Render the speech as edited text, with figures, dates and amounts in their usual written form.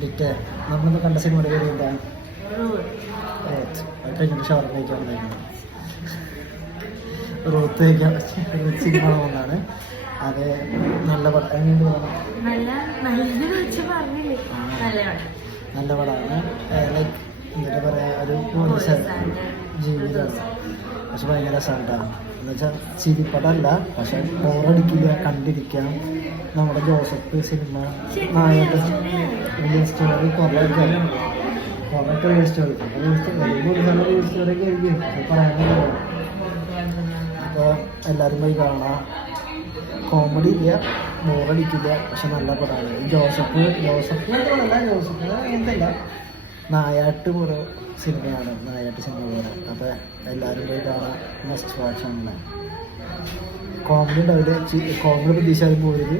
Ditte നമ്മളിന്ന് കണ്ട സിനിമയുടെ പേര് എന്താ? കഴിഞ്ഞിട്ട് ഷവർ കഴിക്കാൻ വന്നിരുന്നു. റൂത്ത് കഴിക്കാൻ സിനിമ ഒന്നാണ്. അത് നല്ല പടം. എങ്ങനെയുണ്ട് പടം? നല്ല പടമാണ്. ലൈക്ക് എന്നിട്ട് പറയാ ഒരു പോലീസ് ജീവിതമാണ്. പക്ഷെ ഭയങ്കര രസമുണ്ടാകും. എന്നുവെച്ചാൽ ചിരിപ്പടമല്ല, പക്ഷെ ബോറടിക്കില്ല, കണ്ടിരിക്കാം. നമ്മുടെ ജോസഫ് സിനിമ നായകൻ വലിയ സ്റ്റോറി കുറേയൊക്കെ റിയൽ സ്റ്റോറി റിയൽ സ്റ്റോറിയൊക്കെ ആയിരിക്കും പറയാനുള്ള. അപ്പോൾ എല്ലാവരും പോയി കാണാം. കോമഡി ഇല്ല, ബോറടിക്കില്ല, പക്ഷെ നല്ല പടമാണ്. ജോസഫ് അങ്ങനത്തെ നായാട്ട് പോലെ സിനിമയാണ്. നായാട്ട് സിനിമ പോലെ. അപ്പോൾ എല്ലാവരും പോയി കാണാൻ മസ്റ്റ് വാച്ച് ആണ്. കോമഡി ഉണ്ടാവില്ല, കോമഡി പ്രതീക്ഷ പോയത്